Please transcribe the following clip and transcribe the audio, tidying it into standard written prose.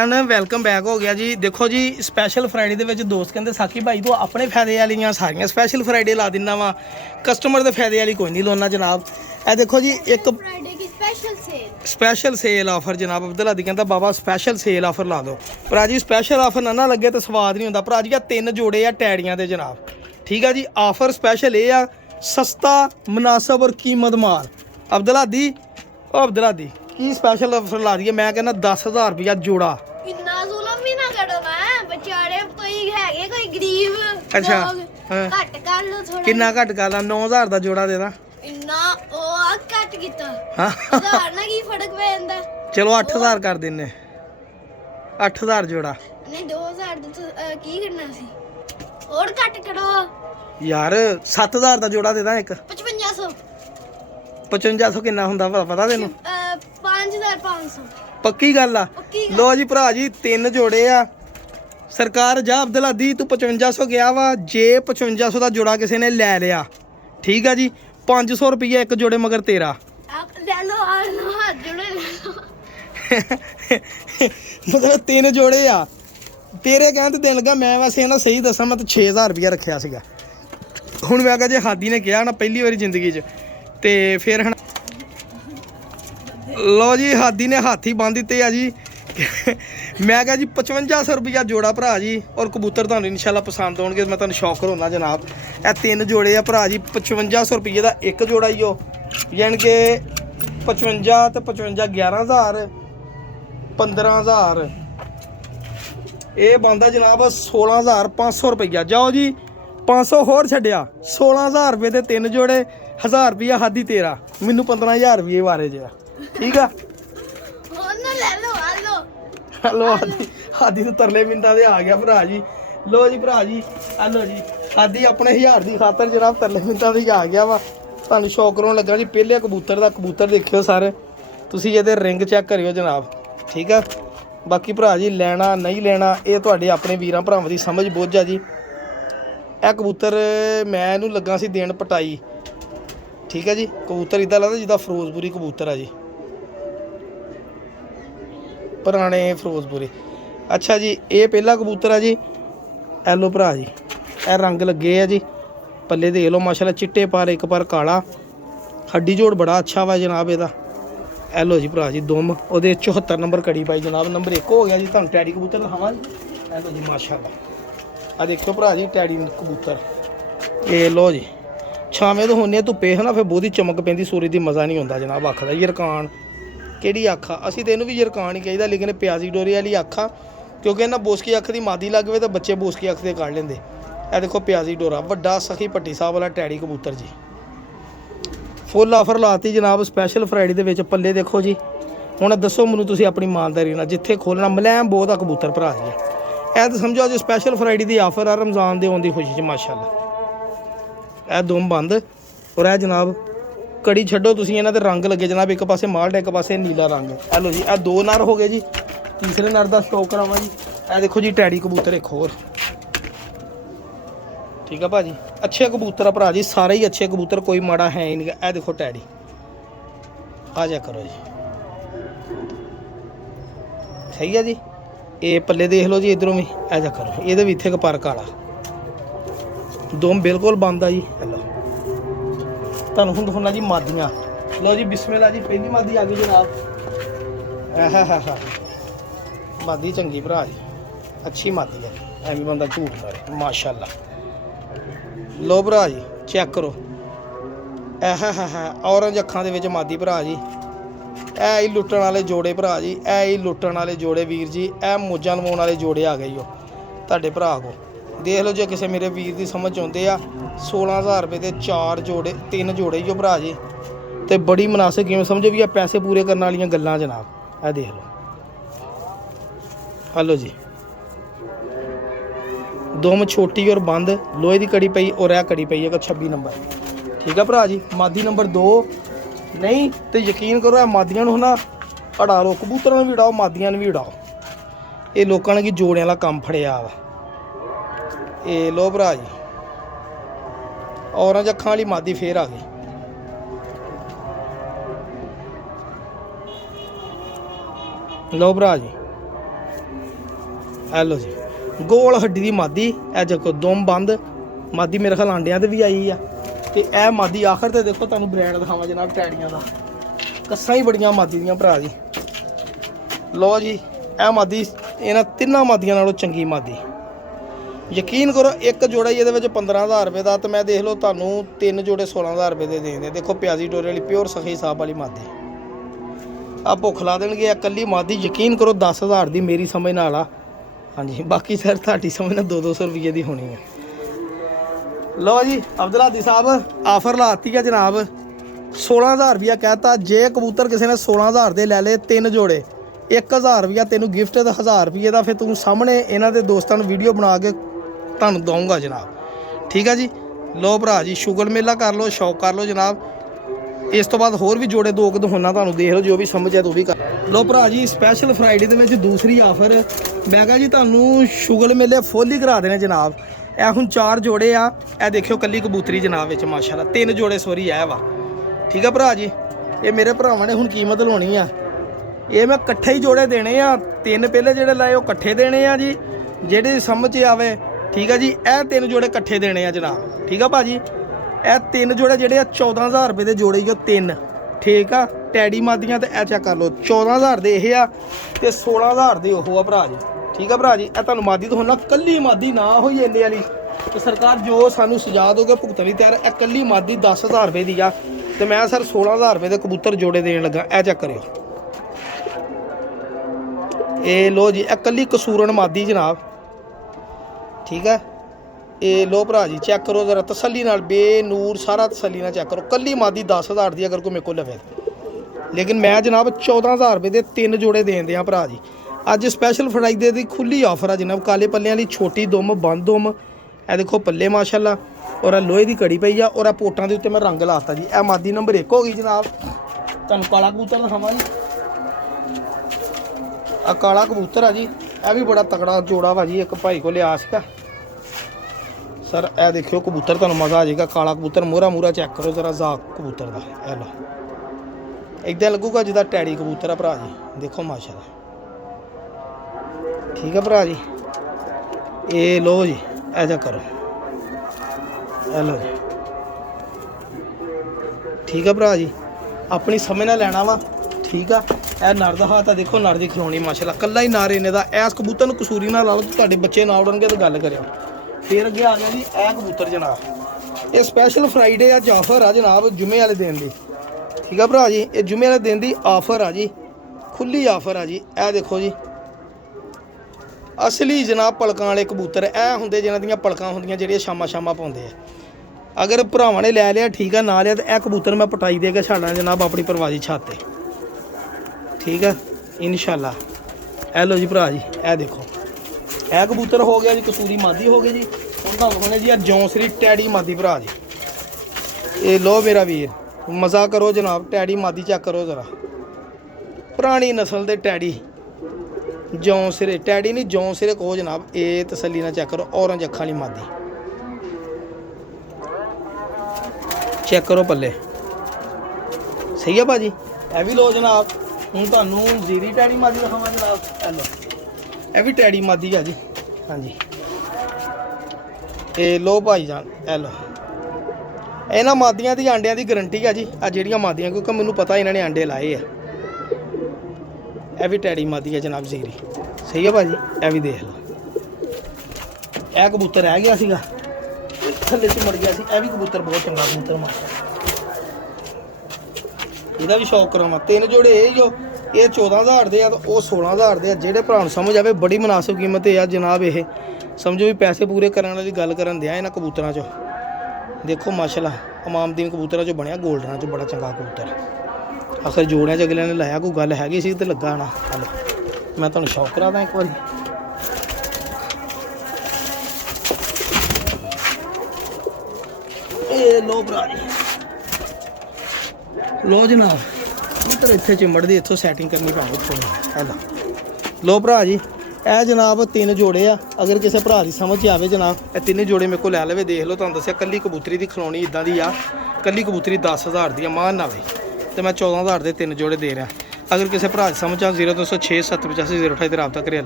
Welcome back ਹੋ ਗਿਆ ਜੀ। ਦੇਖੋ ਜੀ ਸਪੈਸ਼ਲ ਫਰਾਈਡੇ ਦੇ ਵਿੱਚ ਦੋਸਤ ਕਹਿੰਦੇ ਸਾਕੀ ਭਾਈ ਤੂੰ ਆਪਣੇ ਫਾਇਦੇ ਵਾਲੀਆਂ ਸਾਰੀਆਂ ਸਪੈਸ਼ਲ ਫਰਾਈਡੇ ਲਾ ਦਿੰਦਾ ਵਾ, ਕਸਟਮਰ ਦੇ ਫਾਇਦੇ ਵਾਲੀ ਕੋਈ ਨਹੀਂ ਲਾਉਣਾ ਜਨਾਬ। ਇਹ ਦੇਖੋ ਜੀ ਇੱਕ फ्राइडे की स्पेशल सेल ऑफर जनाब अब्दुल्ला दी कहता बाबा स्पेशल सेल ऑफर ला दो। भरा जी स्पेशल ऑफर ना लगे तो स्वाद नहीं होंदा। भरा जी आ 3 जोड़े आ टैड़ियां दे जनाब, ठीक है जी। ऑफर स्पेशल ये आ सस्ता मुनासब और कीमत माल। अब्दुल्ला दी की स्पेशल ऑफर ला दी है। मैं कहना 10,000 रुपया जोड़ा। इतना जुल्म भी ना करो ना बेचारे, कोई है कोई गरीब अच्छा घट कर लो थोड़ा। कितना घट कर ला? 9,000 का जोड़ा दे दा। इन्ना ओ घट कीता हाँ हजार ना की फर्क पै जांदा। चलो 8,000 कर देने। 8,000 जोड़ा नहीं 2,000 तो की करना सी और घट करो यार। 7,000 का जोड़ा दे दा एक। 5500 5500 कितना हुंदा पता तेनू? 5,500 पक्की गल आ। लो जी भरा जी 3 जोड़े आ। सरकार जा अब्दुल्ला दी तू 5500 गया वा। जे 5500 का जोड़ा किसी ने लै लिया, ठीक है जी, 500 रुपया एक जोड़े मगर तेरा। आप ले लो हाथ जोड़े ले लो। मतलब 3 जोड़े आ तेरे कहते दिन लगा। मैं वैसे ना सही दसा मैं तो 6,000 रुपया रखा सीगा। हुण मैं कहा जे हादी ने कहा ना पहली बारी जिंदगी च ते फिर हण लो जी हादी ने हाथी बांध दिते आ जी। मैं कहा जी 5500 रुपया जोड़ा भरा जी। और कबूतर तुहानू इंशाल्लाह पसंद आउणगे। मैं तुहानू शौक कराउणा जनाब। ये 3 जोड़े आ भरा जी। 5500 रुपये का एक जोड़ा ही हो, यानी कि 55 तो 55 11,000 15,000 ये बनता जनाब 16,500 रुपया। जाओ जी 500 होर छड्डिया 16,000 रुपये के 3 जोड़े। 1,000 रुपया हादी तेरा, मैनू 15,000 रुपये बारे च, ठीक है। लो हादी तो तरले मिंटा दे आ गया भरा जी। लो जी भरा जी हेलो जी हादी अपने 1000 की खातर जनाब तरले मिंटा दे आ गया वा। तुहानू शौक कराउण लगा जी पहले कबूतर देखियो सारे तुसीं इहदे रिंग चैक करियो जनाब, ठीक है। बाकी भरा जी लेना नहीं लेना ये तुहाडे अपने वीरां भरावां दी समझ बुझ आ जी। ਇਹ कबूतर मैं इहनूं लगा सी देण पटाई, ठीक है जी। कबूतर इदां लगदा जिद्दां फिरोजपुरी कबूतर आ जी, पुराने फिरोजपुरी। अच्छा जी ये पहला कबूतर है जी। एलो भरा जी ए रंग लगे है जी, पल्ले देख लो माशाल्लाह चिट्टे पर एक पर काला। हड्डी जोड़ बड़ा अच्छा वा जनाब ਇਹਦਾ। एलो जी भरा जी दुम ਉਹਦੇ 74 नंबर कड़ी पाई जनाब। नंबर 1 हो गया जी। ਤੁਹਾਨੂੰ टैडी कबूतर दिखावा जी। एलो जी माशाल्लाह आ देखो भरा जी टैडी कबूतर। ये लो जी छावें तो होने धुप्पे है ना फिर बहुत ही चमक पैंदी सूरज दी मज़ा नहीं आता जनाब। अख दा यरकान ਕਿਹੜੀ ਅੱਖ ਆ? ਅਸੀਂ ਤੇ ਇਹਨੂੰ ਵੀ ਯਰਕਾਨ ਹੀ ਕਹੀਦਾ, ਲੇਕਿਨ ਪਿਆਜ਼ੀ ਡੋਰੇ ਵਾਲੀ ਅੱਖ ਆ ਕਿਉਂਕਿ ਇਹਨਾਂ ਬੋਸਕੀ ਅੱਖ ਦੀ ਮਾਦੀ ਲੱਗ ਵੇ ਤਾਂ ਬੱਚੇ ਬੋਸਕੀ ਅੱਖ ਦੇ ਕੱਢ ਲੈਂਦੇ। ਇਹ ਦੇਖੋ ਪਿਆਜ਼ੀ ਡੋਰਾ ਵੱਡਾ ਸਖੀ ਭੱਟੀ ਸਾਹਿਬ ਵਾਲਾ ਟੈਡੀ ਕਬੂਤਰ ਜੀ। ਫੁੱਲ ਆਫਰ ਲਾਤੀ ਜਨਾਬ ਸਪੈਸ਼ਲ ਫਰਾਈਡੇ ਦੇ ਵਿੱਚ। ਪੱਲੇ ਦੇਖੋ ਜੀ। ਹੁਣ ਦੱਸੋ ਮੈਨੂੰ ਤੁਸੀਂ ਆਪਣੀ ਇਮਾਨਦਾਰੀ ਨਾਲ ਜਿੱਥੇ ਖੋਲਣਾ ਮਲੈਮ ਬਹੁਤ ਆ ਕਬੂਤਰ ਭਰਾ ਜੀ। ਇਹ ਤਾਂ ਸਮਝੋ ਅੱਜ ਸਪੈਸ਼ਲ ਫਰਾਈਡੇ ਦੀ ਆਫਰ ਆ ਰਮਜ਼ਾਨ ਦੇ ਆਉਣ ਦੀ ਖੁਸ਼ੀ 'ਚ ਮਾਸ਼ਾਅੱਲਾ। ਇਹ ਦੁਮ ਬੰਦ ਔਰ ਇਹ ਜਨਾਬ कड़ी छड्डो तुसीं इन्हां दे रंग लगे जनाब। एक पासे माल्ट एक पासे नीला रंग। हेलो जी 2 नर हो गए जी। तीसरे नर का स्टॉक करावां जी। ए देखो जी टैडी कबूतर एक होर, ठीक है भाजी। अच्छे कबूतर आ भरा जी, सारे ही अच्छे कबूतर, कोई माड़ा है ही नहीं। ए देखो टैडी आ जा करो जी, सही है जी। ये पल्ले देख लो जी इधरों भी आ जा करो। ये भी इत्थे पर काला दुम बिल्कुल बंद आ जी। हेलो ਤੁਹਾਨੂੰ ਹੁਣ ਦਿਖਾਉਣਾ ਜੀ ਮਾਦੀਆਂ। ਲਓ ਜੀ ਬਿਸਮਿਲ੍ਲਾ ਜੀ ਪਹਿਲੀ ਮਾਦੀ ਆ ਗਈ ਜਨਾਬ। ਮਾਦੀ ਚੰਗੀ ਭਰਾ ਜੀ, ਅੱਛੀ ਮਾਦੀ ਹੈ, ਐਵੇਂ ਬੰਦਾ ਝੂਠ ਮਾਰੇ ਮਾਸ਼ਾਅੱਲਾ। ਲਓ ਭਰਾ ਜੀ ਚੈੱਕ ਕਰੋ। ਔਰੰਜ ਅੱਖਾਂ ਦੇ ਵਿੱਚ ਮਾਦੀ ਭਰਾ ਜੀ। ਇਹ ਹੀ ਲੁੱਟਣ ਵਾਲੇ ਜੋੜੇ ਭਰਾ ਜੀ, ਇਹ ਹੀ ਲੁੱਟਣ ਵਾਲੇ ਜੋੜੇ ਵੀਰ ਜੀ। ਇਹ ਮੋਜਾਂ ਲਵਾਉਣ ਵਾਲੇ ਜੋੜੇ ਆ ਗਏ ਹੋ ਤੁਹਾਡੇ ਭਰਾ ਕੋ। देख लो जो किसी मेरे वीर की समझ आते आ 16,000 रुपये के 4 जोड़े 3 जोड़े जो भरा जी। तो बड़ी मुनासिब कीमत समझो भी पैसे पूरे करने वाली गल्लां जनाब। ये देख लो हेलो जी दुम छोटी और बंद लोहे की कड़ी पई और यह कड़ी पई है 26 नंबर, ठीक है भरा जी। मादी नंबर 2 नहीं तो यकीन करो मादियां नूं ना अड़ा लो, कबूतरां भी उड़ाओ मादियां भी उड़ाओ। ये लोगों ने कि जोड़ियां वाला काम फड़िया वा। ये लो भरा जी ऑरेंज अखां वाली मादी फिर आ गई। लो भरा जी ਇਹ ਲਓ ਜੀ ਗੋਲ ਹੱਡੀ ਦੀ ਮਾਦੀ, ਇਹ ਦੇਖੋ ਦੁਮ ਬੰਦ ਮਾਦੀ, ਮੇਰੇ ਖਿਆਲ ਆਂਡਿਆਂ ਤੇ ਵੀ ਆਈ ਆ। ਤੇ ਇਹ ਮਾਦੀ ਆਖਰ ਤੇ ਦੇਖੋ ਤੁਹਾਨੂੰ ਬ੍ਰਾਂਡ ਦਿਖਾਵਾਂ ਜਨਾਬ ਟੈਡੀਆਂ ਦਾ, ਕੱਸਾਂ ਹੀ ਬੜੀਆਂ ਮਾਦੀ ਦੀਆਂ ਭਰਾ ਜੀ। ਲਓ ਜੀ ਇਹ ਮਾਦੀ ਇਹਨਾਂ ਤਿੰਨਾਂ ਮਾਦੀਆਂ ਨਾਲੋਂ ਚੰਗੀ ਮਾਦੀ। ਯਕੀਨ ਕਰੋ ਇੱਕ ਜੋੜਾ ਹੀ ਇਹਦੇ ਵਿੱਚ 15,000 ਰੁਪਏ ਦਾ, ਤੇ ਮੈਂ ਦੇਖ ਲਓ ਤੁਹਾਨੂੰ 3 ਜੋੜੇ 16,000 ਰੁਪਏ ਦੇ ਦੇਂਦੇ। ਦੇਖੋ ਪਿਆਜ਼ੀ ਡੋਰੇ ਵਾਲੀ ਪਿਓਰ ਸਖੀ ਸਾਬ ਵਾਲੀ ਮਾਦੀ, ਆ ਭੁੱਖ ਲਾ ਦੇਣਗੇ। ਆ ਇਕੱਲੀ ਮਾਦੀ ਯਕੀਨ ਕਰੋ 10,000 ਦੀ ਮੇਰੀ ਸਮਝ ਨਾਲ ਆ। ਹਾਂਜੀ ਬਾਕੀ ਸਰ ਤੁਹਾਡੀ ਸਮਝ ਨਾਲ 200 ਰੁਪਏ ਦੀ ਹੋਣੀ ਹੈ। ਲਓ ਜੀ ਅਬਦੁਲ ਹਾਦੀ ਸਾਹਿਬ ਆਫਰ ਲਾਤੀ ਹੈ ਜਨਾਬ, 16,000 ਰੁਪਇਆ ਕਹਿਤਾ। ਜੇ ਕਬੂਤਰ ਕਿਸੇ ਨੇ 16,000 ਦੇ ਲੈ ਲਏ 3 ਜੋੜੇ, 1,000 ਰੁਪਇਆ ਤੈਨੂੰ ਗਿਫਟ ਦਾ 1,000 ਰੁਪਏ ਦਾ ਫਿਰ ਤੂੰ ਸਾਹਮਣੇ ਇਹਨਾਂ ਦੇ ਦੋਸਤਾਂ ਨੂੰ ਵੀਡੀਓ ਬਣਾ ਕੇ ਤੁਹਾਨੂੰ ਦਊਂਗਾ ਜਨਾਬ। ਠੀਕ ਹੈ ਜੀ। ਲਓ ਭਰਾ ਜੀ ਸ਼ੁਗਰ ਮੇਲਾ ਕਰ ਲਓ, ਸ਼ੌਕ ਕਰ ਲਓ ਜਨਾਬ। ਇਸ ਤੋਂ ਬਾਅਦ ਹੋਰ ਵੀ ਜੋੜੇ ਦੋ ਕੁ ਹੋਣਾ, ਤੁਹਾਨੂੰ ਦੇਖ ਲਓ ਜੋ ਵੀ ਸਮਝ ਆਏ ਉਹ ਵੀ ਕਰ ਲਓ ਭਰਾ ਜੀ। ਸਪੈਸ਼ਲ ਫਰਾਈਡੇ ਦੇ ਵਿੱਚ ਦੂਸਰੀ ਆਫਰ ਮੈਂ ਕਿਹਾ ਜੀ ਤੁਹਾਨੂੰ ਸ਼ੁਗਰ ਮੇਲੇ ਫੁੱਲ ਹੀ ਕਰਾ ਦੇਣੇ ਜਨਾਬ। ਇਹ ਹੁਣ 4 ਜੋੜੇ ਆ, ਇਹ ਦੇਖਿਓ ਕੱਲੀ ਕਬੂਤਰੀ ਜਨਾਬ ਵਿੱਚ ਮਾਸ਼ਾਅੱਲਾ 3 ਜੋੜੇ ਸੋਰੀ ਇਹ ਵਾ। ਠੀਕ ਆ ਭਰਾ ਜੀ, ਇਹ ਮੇਰੇ ਭਰਾਵਾਂ ਨੇ ਹੁਣ ਕੀਮਤ ਲਾਉਣੀ ਆ। ਇਹ ਮੈਂ ਇਕੱਠੇ ਹੀ ਜੋੜੇ ਦੇਣੇ ਆ, 3 ਪਹਿਲੇ ਜਿਹੜੇ ਲਾਏ ਉਹ ਇਕੱਠੇ ਦੇਣੇ ਆ ਜੀ, ਜਿਹੜੇ ਸਮਝ 'ਚ ਆਵੇ। ਠੀਕ ਆ ਜੀ, ਇਹ 3 ਜੋੜੇ ਇਕੱਠੇ ਦੇਣੇ ਆ ਜਨਾਬ। ਠੀਕ ਆ ਭਾਜੀ, ਇਹ 3 ਜੋੜੇ ਜਿਹੜੇ ਆ 14,000 ਰੁਪਏ ਦੇ ਜੋੜੇ ਹੀ 3। ਠੀਕ ਆ ਟੈਡੀ ਮਾਦੀਆਂ, ਤੇ ਇਹ ਚੈੱਕ ਕਰ ਲਓ 14,000 ਦੇ ਇਹ ਆ ਤੇ 16,000 ਦੇ ਉਹ ਆ ਭਰਾ ਜੀ। ਠੀਕ ਆ ਭਰਾ ਜੀ, ਇਹ ਤੁਹਾਨੂੰ ਮਾਦੀ ਤੋਂ ਹੁਣ ਨਾ ਕੱਲੀ ਮਾਦੀ ਨਾ ਹੋਈ ਇੰਨੇ ਵਾਲੀ, ਤੇ ਸਰਕਾਰ ਜੋ ਸਾਨੂੰ ਸਜ਼ਾ ਦੋਗੇ ਭੁਗਤਣ ਲਈ ਤਿਆਰ। ਇਹ ਕੱਲੀ ਮਾਦੀ 10,000 ਰੁਪਏ ਦੀ ਆ, ਤੇ ਮੈਂ ਸਰ 16,000 ਰੁਪਏ ਦੇ ਕਬੂਤਰ ਜੋੜੇ ਦੇਣ ਲੱਗਾ। ਇਹ ਚੈੱਕ ਕਰਿਓ, ਇਹ ਲੋ ਜੀ ਇਹ ਕੱਲੀ ਕਸੂਰਨ ਮਾਦੀ ਜਨਾਬ। ਠੀਕ ਹੈ, ਇਹ ਲੋ ਭਰਾ ਜੀ ਚੈੱਕ ਕਰੋ ਜ਼ਰਾ ਤਸੱਲੀ ਨਾਲ, ਬੇਨੂਰ ਸਾਰਾ ਤਸੱਲੀ ਨਾਲ ਚੈੱਕ ਕਰੋ। ਕੱਲੀ ਮਾਦੀ 10,000 ਦੀ ਅਗਰ ਕੋਈ ਮੇਰੇ ਕੋਲ ਲਵੇ, ਲੇਕਿਨ ਮੈਂ ਜਨਾਬ 14,000 ਰੁਪਏ ਦੇ 3 ਜੋੜੇ ਦੇਂਦੇ ਆ ਭਰਾ ਜੀ। ਅੱਜ ਸਪੈਸ਼ਲ ਫਰਾਈਡੇ ਦੀ ਖੁੱਲੀ ਆਫਰ ਆ ਜਨਾਬ। ਕਾਲੇ ਪੱਲਿਆਂ ਵਾਲੀ ਛੋਟੀ ਦੁਮ ਬੰਦ ਦੁਮ, ਇਹ ਦੇਖੋ ਪੱਲੇ ਮਾਸ਼ਾਅੱਲਾ, ਔਰ ਇਹ ਲੋਹੇ ਦੀ ਕੜੀ ਪਈ ਆ, ਔਰ ਇਹ ਪੋਟਾਂ ਦੇ ਉੱਤੇ ਮੈਂ ਰੰਗ ਲਾਤਾ ਜੀ। ਇਹ ਮਾਦੀ ਨੰਬਰ 1 ਹੋ ਗਈ ਜਨਾਬ। ਤੁਹਾਨੂੰ ਕਾਲਾ ਕਬੂਤਰ ਦਿਖਾਵਾਂ ਜੀ, ਆ ਕਾਲਾ ਕਬੂਤਰ ਆ ਜੀ, ਇਹ ਵੀ ਬੜਾ ਤਕੜਾ ਜੋੜਾ ਵਾ ਜੀ। ਇੱਕ ਭਾਈ ਕੋਲ ਲਿਆ ਸੀਗਾ ਸਰ, ਇਹ ਦੇਖਿਓ ਕਬੂਤਰ ਤੁਹਾਨੂੰ ਮਜ਼ਾ ਆ ਜਾਏਗਾ। ਕਾਲਾ ਕਬੂਤਰ ਮੂਹਰਾ ਚੈੱਕ ਕਰੋ ਜ਼ਰਾ ਜ਼ਾਕ ਕਬੂਤਰ ਦਾ, ਇਹ ਲਓ ਇੱਦਾਂ ਲੱਗੂਗਾ ਜਿੱਦਾਂ ਟੈਡੀ ਕਬੂਤਰ ਆ ਭਰਾ ਜੀ। ਦੇਖੋ ਮਾਸ਼ਾਅੱਲਾ। ਠੀਕ ਆ ਭਰਾ ਜੀ, ਇਹ ਲੋ ਜੀ ਇਹ ਜਾ ਕਰੋ, ਇਹ ਲੋ ਜੀ। ਠੀਕ ਆ ਭਰਾ ਜੀ, ਆਪਣੀ ਸਮਝ ਨਾਲ ਲੈਣਾ ਵਾ। ਠੀਕ ਆ, ਇਹ ਨਰ ਦਾ ਹੱਥ ਆ, ਦੇਖੋ ਨਰ ਦੀ ਖਲੋਣੀ ਮਾਸ਼ਾਅੱਲਾ, ਕੱਲਾ ਹੀ ਨਰ ਇਹਨੇ ਦਾ। ਇਸ ਕਬੂਤਰ ਨੂੰ ਕਸੂਰੀ ਨਾਲ ਲਾ ਲਓ, ਤੁਹਾਡੇ ਬੱਚੇ ਨਾ ਉਡਣਗੇ ਤਾਂ ਗੱਲ ਕਰਿਓ। ਫਿਰ ਅੱਗੇ ਆ ਗਿਆ ਜੀ ਇਹ ਕਬੂਤਰ ਜਨਾਬ। ਇਹ ਸਪੈਸ਼ਲ ਫਰਾਈਡੇ ਅੱਜ ਆਫਰ ਆ ਜਨਾਬ, ਜੁਮੇ ਵਾਲੇ ਦਿਨ ਦੀ। ਠੀਕ ਆ ਭਰਾ ਜੀ, ਇਹ ਜੁਮੇ ਵਾਲੇ ਦਿਨ ਦੀ ਆਫਰ ਆ ਜੀ, ਖੁੱਲੀ ਆਫਰ ਆ ਜੀ। ਇਹ ਦੇਖੋ ਜੀ ਅਸਲੀ ਜਨਾਬ ਪਲਕਾਂ ਵਾਲੇ ਕਬੂਤਰ ਇਹ ਹੁੰਦੇ ਜਿਨ੍ਹਾਂ ਦੀਆਂ ਪਲਕਾਂ ਹੁੰਦੀਆਂ, ਜਿਹੜੀਆਂ ਸ਼ਾਮਾਂ ਪਾਉਂਦੇ ਆ। ਅਗਰ ਭਰਾਵਾਂ ਨੇ ਲੈ ਲਿਆ ਠੀਕ ਆ, ਨਾ ਲਿਆ ਤਾਂ ਇਹ ਕਬੂਤਰ ਮੈਂ ਪਟਾਈ ਦੇ ਕੇ ਛੱਡਣਾ ਜਨਾਬ ਆਪਣੀ ਪਰਵਾਜ਼ੀ ਛੱਤ ਤੇ। ਠੀਕ ਆ ਇਨਸ਼ਾਅੱਲਾ। ਇਹ ਲਓ ਜੀ ਭਰਾ ਜੀ, ਇਹ ਦੇਖੋ ਇਹ ਕਬੂਤਰ ਹੋ ਗਿਆ ਜੀ, ਕਸੂਰੀ ਮਾਦੀ ਹੋ ਗਈ ਜੀ। ਹੁਣ ਤੁਹਾਨੂੰ ਹੋਣੇ ਜੀ ਆ ਜੌਂਸਰੀ ਟੈਡੀ ਮਾਦੀ ਭਰਾ ਜੀ। ਇਹ ਲੋ ਮੇਰਾ ਵੀਰ ਮਜ਼ਾ ਕਰੋ ਜਨਾਬ, ਟੈਡੀ ਮਾਦੀ ਚੈੱਕ ਕਰੋ ਜ਼ਰਾ, ਪੁਰਾਣੀ ਨਸਲ ਦੇ ਟੈਡੀ ਜੌਂਸਰੇ, ਟੈਡੀ ਨਹੀਂ ਜੌਂਸਰੇ ਕਹੋ ਜਨਾਬ। ਇਹ ਤਸੱਲੀ ਨਾਲ ਚੈੱਕ ਕਰੋ, ਔਰੰਜ ਅੱਖਾਂ ਵਾਲੀ ਮਾਦੀ ਚੈੱਕ ਕਰੋ ਪੱਲੇ। ਸਹੀ ਆ ਭਾਜੀ, ਇਹ ਵੀ ਲੋ ਜਨਾਬ। ਹੁਣ ਤੁਹਾਨੂੰ ਜ਼ੀਰੀ ਟੈਡੀ ਮਾਦੀ ਦਿਖਾਵਾਂ ਜਨਾਬ। ਇਹ ਲੋ ਇਹ ਵੀ ਟੈਡੀ ਮਾਦੀ ਆ ਜੀ। ਹਾਂਜੀ ਇਹ ਲੋ ਭਾਈ ਜਾਨ, ਇਹ ਲੋ। ਇਹਨਾਂ ਮਾਦੀਆਂ ਦੀ ਆਂਡਿਆਂ ਦੀ ਗਰੰਟੀ ਆ ਜੀ, ਆ ਜਿਹੜੀਆਂ ਮਾਦੀਆਂ, ਕਿਉਂਕਿ ਮੈਨੂੰ ਪਤਾ ਇਹਨਾਂ ਨੇ ਆਂਡੇ ਲਾਏ ਆ। ਇਹ ਵੀ ਟੈਡੀ ਮਾਦੀ ਹੈ ਜਨਾਬ ਜ਼ੀਰੀ। ਸਹੀ ਹੈ ਭਾਜੀ, ਇਹ ਵੀ ਦੇਖ ਲਓ। ਇਹ ਕਬੂਤਰ ਰਹਿ ਗਿਆ ਸੀਗਾ, ਥੱਲੇ ਚ ਮੜ ਗਿਆ ਸੀ। ਇਹ ਵੀ ਕਬੂਤਰ ਬਹੁਤ ਚੰਗਾ ਕਬੂਤਰ ਮਾਰਦਾ, ਇਹਦਾ ਵੀ ਸ਼ੌਕ ਕਰਾਉਣਾ। 3 ਜੋੜੇ ਇਹ ਜੋ, ਇਹ 14,000 ਦੇ ਆ ਤੇ ਉਹ 16,000 ਦੇ ਆ। ਜਿਹੜੇ ਭਰਾ ਨੂੰ ਸਮਝ ਆਵੇ ਬੜੀ ਮੁਨਾਸਿਬ ਕੀਮਤ ਹੈ ਆ ਜਨਾਬ। ਇਹ ਸਮਝੋ ਵੀ ਪੈਸੇ ਪੂਰੇ ਕਰਨ ਵਾਲੀ ਗੱਲ ਕਰਨ ਦਿਆ ਇਹਨਾਂ ਕਬੂਤਰਾਂ 'ਚੋਂ। ਦੇਖੋ ਮਾਸ਼ਾਅੱਲਾ ਇਮਾਮਦੀਨ ਕਬੂਤਰਾਂ 'ਚੋਂ ਬਣਿਆ, ਗੋਲਡਨਾਂ 'ਚੋਂ ਬੜਾ ਚੰਗਾ ਕਬੂਤਰ। ਆਖਰ ਜੋੜਿਆਂ 'ਚ ਅਗਲਿਆਂ ਨੇ ਲਾਇਆ, ਕੋਈ ਗੱਲ ਹੈਗੀ ਸੀ ਤੇ ਲੱਗਾ ਨਾ। ਹਲੋ ਮੈਂ ਤੁਹਾਨੂੰ ਸ਼ੌਕ ਕਰਾ ਦਾਂ ਇੱਕ ਵਾਰੀ। ਇਹ ਲੋ ਭਰਾ ਜੀ, ਲੋ ਜਨਾਬ ਕਬੂਤਰ ਇੱਥੇ ਚਿੰਬੜਦੀ, ਇੱਥੋਂ ਸੈਟਿੰਗ ਕਰਨੀ ਪੈਣੀ ਥੋੜੀ। ਹੈਲੋ ਲੋ ਭਰਾ ਜੀ, ਇਹ ਜਨਾਬ 3 ਜੋੜੇ ਆ। ਅਗਰ ਕਿਸੇ ਭਰਾ ਦੀ ਸਮਝ 'ਚ ਆਵੇ ਜਨਾਬ, ਇਹ 3 ਜੋੜੇ ਮੇਰੇ ਕੋਲ ਲੈ ਲਵੇ। ਦੇਖ ਲਓ, ਤੁਹਾਨੂੰ ਦੱਸਿਆ ਕੱਲੀ ਕਬੂਤਰੀ ਦੀ ਖਲੋਣੀ ਇਦਾਂ ਦੀ ਆ। ਕੱਲੀ ਕਬੂਤਰੀ 10,000 ਦੀ ਆ, ਮਾਨ ਨਾ ਵੇ, ਤੇ ਮੈਂ 14,000 ਦੇ 3 ਜੋੜੇ ਦੇ ਰਿਹਾ। ਅਗਰ ਕਿਸੇ ਭਰਾ ਦੀ ਸਮਝ ਆ 0206 785 028 ਤੇ ਰਾਬਤਾ ਕਰਿਆ।